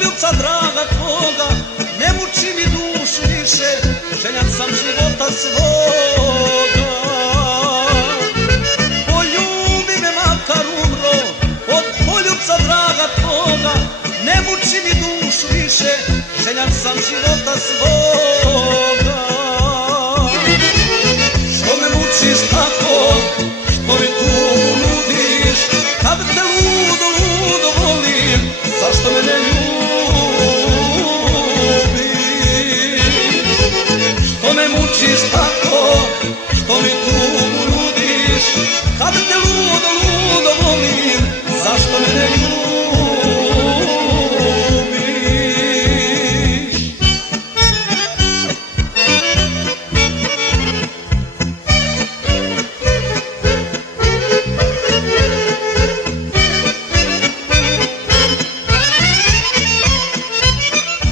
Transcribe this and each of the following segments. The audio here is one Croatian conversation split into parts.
poljubca draga tvoga, ne muči mi dušu više, željan sam života svoga. Poljubi me makar umro, od poljubca draga tvoga, ne muči mi dušu više, željan sam života svoga. Što me mučiš tako, što mi tugu nudiš, kad te ludo, ludo volim, zašto me ne ljubiš? Što me mučiš tako, što mi tugu nudiš, kad te ludo, ludo volim, zašto me ne ljubiš?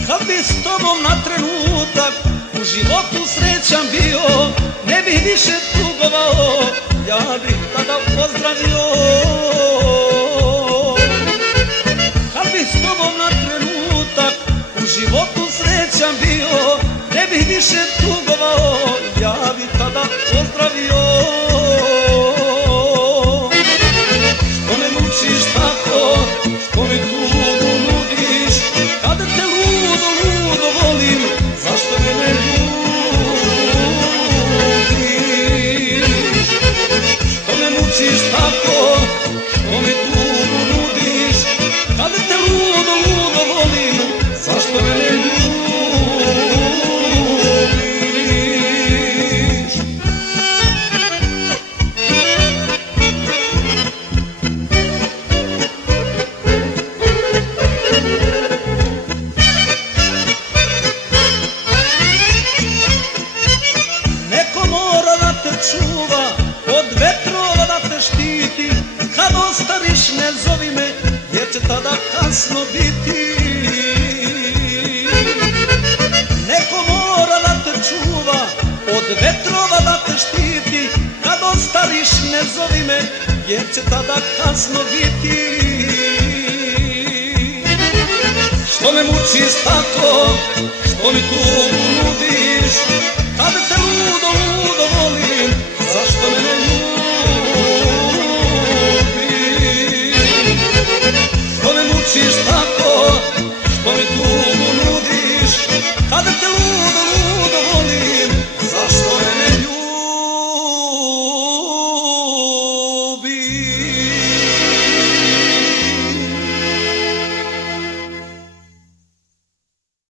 Kad bi s tobom na trenutak u životu srećan bio, ne bih više tugovao, ja bih tada pozdravio. Kad bi s tobom na trenutak u životu srećan bio, ne bih više tugovao, ja bih tada pozdravio. Što me mučiš tako, što mi tugu nudiš, kad te ludo, ludo volim, zašto me ne ljubiš? Što me mučiš tako, što mi tugu nudiš, kad te ludo, ludo volim, zašto me ne ljubiš? Neko mora da te čuva, od vetrova da te štiti, kad ostariš ne zovi me, jer će tada kasno biti. Neko mora da te čuva, od vetrova da te štiti, kad ostariš ne zovi me, jer će tada kasno biti. Što me mučiš tako, što mi tugu nudiš, kad te ludo, ludo volim,